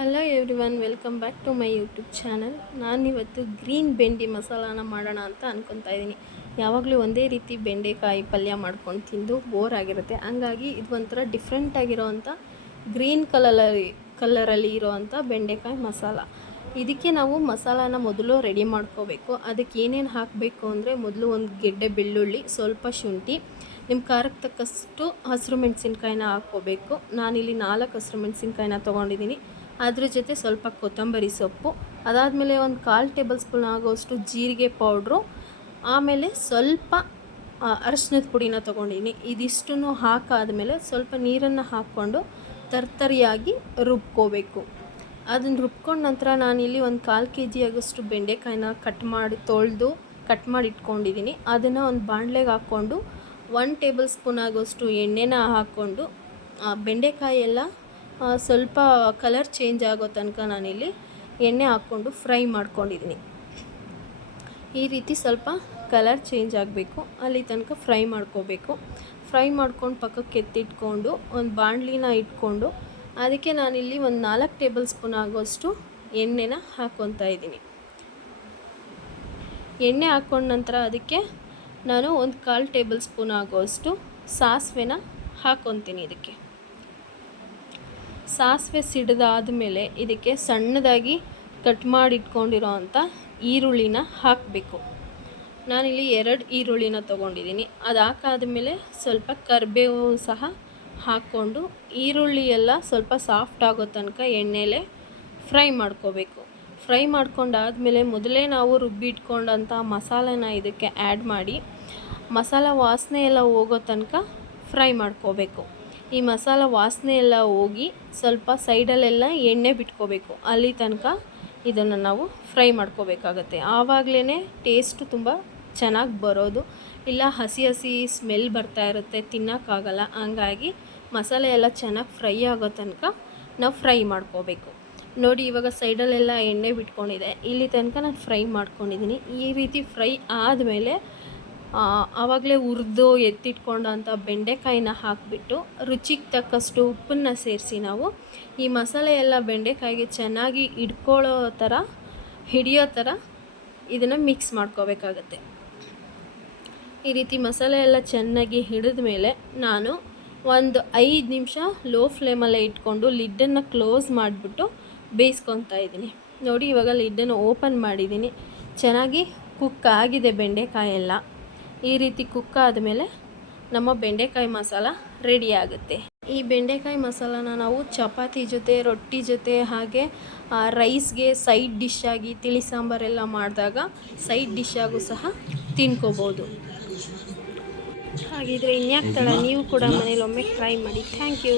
Hello everyone, welcome back to my YouTube channel. ನಾನಿವತ್ತು green ಬೆಂಡಿ ಮಸಾಲಾನ ಮಾಡೋಣ ಅಂತ ಅಂದ್ಕೊತಾ ಇದ್ದೀನಿ. ಯಾವಾಗಲೂ ಒಂದೇ ರೀತಿ ಬೆಂಡೆಕಾಯಿ ಪಲ್ಯ ಮಾಡ್ಕೊಂಡು ತಿಂದು ಬೋರ್ ಆಗಿರುತ್ತೆ. ಹಂಗಾಗಿ ಇದು ಒಂಥರ ಡಿಫ್ರೆಂಟಾಗಿರೋವಂಥ ಗ್ರೀನ್ ಕಲರಲ್ಲಿ ಇರೋವಂಥ ಬೆಂಡೆಕಾಯಿ ಮಸಾಲ. ಇದಕ್ಕೆ ನಾವು ಮಸಾಲಾನ ಮೊದಲು ರೆಡಿ ಮಾಡ್ಕೋಬೇಕು. ಅದಕ್ಕೆ ಏನೇನು ಹಾಕಬೇಕು ಅಂದರೆ, ಮೊದಲು ಒಂದು ಗೆಡ್ಡೆ ಬೆಳ್ಳುಳ್ಳಿ, ಸ್ವಲ್ಪ ಶುಂಠಿ, ನಿಮ್ಮ ಖಾರಕ್ಕೆ ತಕ್ಕಷ್ಟು ಹಸಿರು ಮೆಣಸಿನ್ಕಾಯಿನ ಹಾಕ್ಕೋಬೇಕು. ನಾನಿಲ್ಲಿ 4 ಹಸಿರು ಮೆಣಸಿನ್ಕಾಯಿನ ತೊಗೊಂಡಿದ್ದೀನಿ. ಅದ್ರ ಜೊತೆ ಸ್ವಲ್ಪ ಕೊತ್ತಂಬರಿ ಸೊಪ್ಪು, ಅದಾದಮೇಲೆ ಒಂದು 1/4 ಟೇಬಲ್ ಸ್ಪೂನ್ ಆಗೋಷ್ಟು ಜೀರಿಗೆ ಪೌಡ್ರು, ಆಮೇಲೆ ಸ್ವಲ್ಪ ಅರಶಿನದ ಪುಡಿನ ತೊಗೊಂಡಿದ್ದೀನಿ. ಇದಿಷ್ಟನ್ನು ಹಾಕಾದ್ಮೇಲೆ ಸ್ವಲ್ಪ ನೀರನ್ನು ಹಾಕ್ಕೊಂಡು ತರ್ತರಿಯಾಗಿ ರುಬ್ಕೋಬೇಕು. ಅದನ್ನು ರುಬ್ಕೊಂಡ ನಂತರ ನಾನಿಲ್ಲಿ ಒಂದು 1/4 kg ಆಗೋಷ್ಟು ಬೆಂಡೆಕಾಯಿನ ಕಟ್ ಮಾಡಿ ಇಟ್ಕೊಂಡಿದ್ದೀನಿ. ಅದನ್ನು ಒಂದು ಬಾಣಲೆಗೆ ಹಾಕ್ಕೊಂಡು 1 ಟೇಬಲ್ ಸ್ಪೂನ್ ಆಗೋಷ್ಟು ಎಣ್ಣೆನ ಹಾಕ್ಕೊಂಡು ಬೆಂಡೆಕಾಯಿ ಎಲ್ಲ ಸ್ವಲ್ಪ ಕಲರ್ ಚೇಂಜ್ ಆಗೋ ತನಕ ನಾನಿಲ್ಲಿ ಎಣ್ಣೆ ಹಾಕ್ಕೊಂಡು ಫ್ರೈ ಮಾಡ್ಕೊಂಡಿದ್ದೀನಿ. ಈ ರೀತಿ ಸ್ವಲ್ಪ ಕಲರ್ ಚೇಂಜ್ ಆಗಬೇಕು, ಅಲ್ಲಿ ತನಕ ಫ್ರೈ ಮಾಡ್ಕೋಬೇಕು. ಫ್ರೈ ಮಾಡ್ಕೊಂಡು ಪಕ್ಕಕ್ಕೆ ಎತ್ತಿಟ್ಕೊಂಡು ಒಂದು ಬಾಣಲಿನ ಇಟ್ಕೊಂಡು ಅದಕ್ಕೆ ನಾನಿಲ್ಲಿ ಒಂದು 4 ಟೇಬಲ್ ಸ್ಪೂನ್ ಆಗೋಷ್ಟು ಎಣ್ಣೆನ ಹಾಕ್ಕೊತಾ ಇದ್ದೀನಿ. ಎಣ್ಣೆ ಹಾಕ್ಕೊಂಡ ನಂತರ ಅದಕ್ಕೆ ನಾನು ಒಂದು 1/4 ಟೇಬಲ್ ಸ್ಪೂನ್ ಆಗೋಷ್ಟು ಸಾಸಿವೆನ ಹಾಕ್ಕೊತೀನಿ. ಇದಕ್ಕೆ ಸಾಸಿವೆ ಸಿಡಿದಾದಮೇಲೆ ಇದಕ್ಕೆ ಸಣ್ಣದಾಗಿ ಕಟ್ ಮಾಡಿಟ್ಕೊಂಡಿರೋ ಅಂಥ ಈರುಳ್ಳಿನ ಹಾಕಬೇಕು. ನಾನಿಲ್ಲಿ 2 ಈರುಳ್ಳಿನ ತೊಗೊಂಡಿದ್ದೀನಿ. ಅದು ಹಾಕಾದ್ಮೇಲೆ ಸ್ವಲ್ಪ ಕರಿಬೇವು ಸಹ ಹಾಕ್ಕೊಂಡು ಈರುಳ್ಳಿ ಎಲ್ಲ ಸ್ವಲ್ಪ ಸಾಫ್ಟ್ ಆಗೋ ತನಕ ಎಣ್ಣೆಲೆ ಫ್ರೈ ಮಾಡ್ಕೋಬೇಕು. ಫ್ರೈ ಮಾಡ್ಕೊಂಡಾದಮೇಲೆ ಮೊದಲೇ ನಾವು ರುಬ್ಬಿಟ್ಕೊಂಡಂಥ ಮಸಾಲೆನ ಇದಕ್ಕೆ ಆ್ಯಡ್ ಮಾಡಿ ಮಸಾಲ ವಾಸನೆ ಎಲ್ಲ ಹೋಗೋ ತನಕ ಫ್ರೈ ಮಾಡ್ಕೋಬೇಕು. ಈ ಮಸಾಲ ವಾಸನೆ ಎಲ್ಲ ಹೋಗಿ ಸ್ವಲ್ಪ ಸೈಡಲ್ಲೆಲ್ಲ ಎಣ್ಣೆ ಬಿಟ್ಕೋಬೇಕು. ಅಲ್ಲಿ ತನಕ ಇದನ್ನು ನಾವು ಫ್ರೈ ಮಾಡ್ಕೋಬೇಕಾಗತ್ತೆ. ಆವಾಗಲೇ ಟೇಸ್ಟು ತುಂಬ ಚೆನ್ನಾಗಿ ಬರೋದು. ಇಲ್ಲ ಹಸಿ ಸ್ಮೆಲ್ ಬರ್ತಾ ಇರುತ್ತೆ, ತಿನ್ನೋಕ್ಕಾಗಲ್ಲ. ಹಂಗಾಗಿ ಮಸಾಲೆ ಎಲ್ಲ ಚೆನ್ನಾಗಿ ಫ್ರೈ ಆಗೋ ತನಕ ನಾವು ಫ್ರೈ ಮಾಡ್ಕೋಬೇಕು. ನೋಡಿ, ಇವಾಗ ಸೈಡಲ್ಲೆಲ್ಲ ಎಣ್ಣೆ ಬಿಟ್ಕೊಂಡಿದೆ. ಇಲ್ಲಿ ತನಕ ನಾನು ಫ್ರೈ ಮಾಡ್ಕೊಂಡಿದ್ದೀನಿ. ಈ ರೀತಿ ಫ್ರೈ ಆದಮೇಲೆ ಆವಾಗಲೇ ಹುರಿದು ಎತ್ತಿಟ್ಕೊಂಡಂಥ ಬೆಂಡೆಕಾಯಿನ ಹಾಕಿಬಿಟ್ಟು ರುಚಿಗೆ ತಕ್ಕಷ್ಟು ಉಪ್ಪನ್ನು ಸೇರಿಸಿ ನಾವು ಈ ಮಸಾಲೆ ಎಲ್ಲ ಬೆಂಡೆಕಾಯಿಗೆ ಚೆನ್ನಾಗಿ ಹಿಡಿಯೋ ಥರ ಇದನ್ನು ಮಿಕ್ಸ್ ಮಾಡ್ಕೋಬೇಕಾಗತ್ತೆ. ಈ ರೀತಿ ಮಸಾಲೆ ಎಲ್ಲ ಚೆನ್ನಾಗಿ ಹಿಡಿದ ಮೇಲೆ ನಾನು ಒಂದು 5 ನಿಮಿಷ ಲೋ ಫ್ಲೇಮಲ್ಲೇ ಇಟ್ಕೊಂಡು ಲಿಡ್ಡನ್ನು ಕ್ಲೋಸ್ ಮಾಡಿಬಿಟ್ಟು ಬೇಯಿಸ್ಕೊತಾ ಇದ್ದೀನಿ. ನೋಡಿ, ಇವಾಗ ಲಿಡ್ಡನ್ನು ಓಪನ್ ಮಾಡಿದ್ದೀನಿ. ಚೆನ್ನಾಗಿ ಕುಕ್ ಆಗಿದೆ ಬೆಂಡೆಕಾಯಿ ಎಲ್ಲ. ಈ ರೀತಿ ಕುಕ್ ಆದಮೇಲೆ ನಮ್ಮ ಬೆಂಡೆಕಾಯಿ ಮಸಾಲ ರೆಡಿ ಆಗುತ್ತೆ. ಈ ಬೆಂಡೆಕಾಯಿ ಮಸಾಲಾನ ನಾವು ಚಪಾತಿ ಜೊತೆ, ರೊಟ್ಟಿ ಜೊತೆ, ಹಾಗೆ ರೈಸ್ಗೆ ಸೈಡ್ ಡಿಶ್ ಆಗಿ ತಿಳಿ ಸಾಂಬಾರೆಲ್ಲ ಮಾಡಿದಾಗ ಸೈಡ್ ಡಿಶ್ ಆಗು ಸಹ ತಿನ್ಕೋಬೋದು. ಹಾಗಿದ್ರೆ ಇನ್ಯಾಕೆ ತಡ, ನೀವು ಕೂಡ ಮನೇಲಿ ಒಮ್ಮೆ ಟ್ರೈ ಮಾಡಿ. Thank you.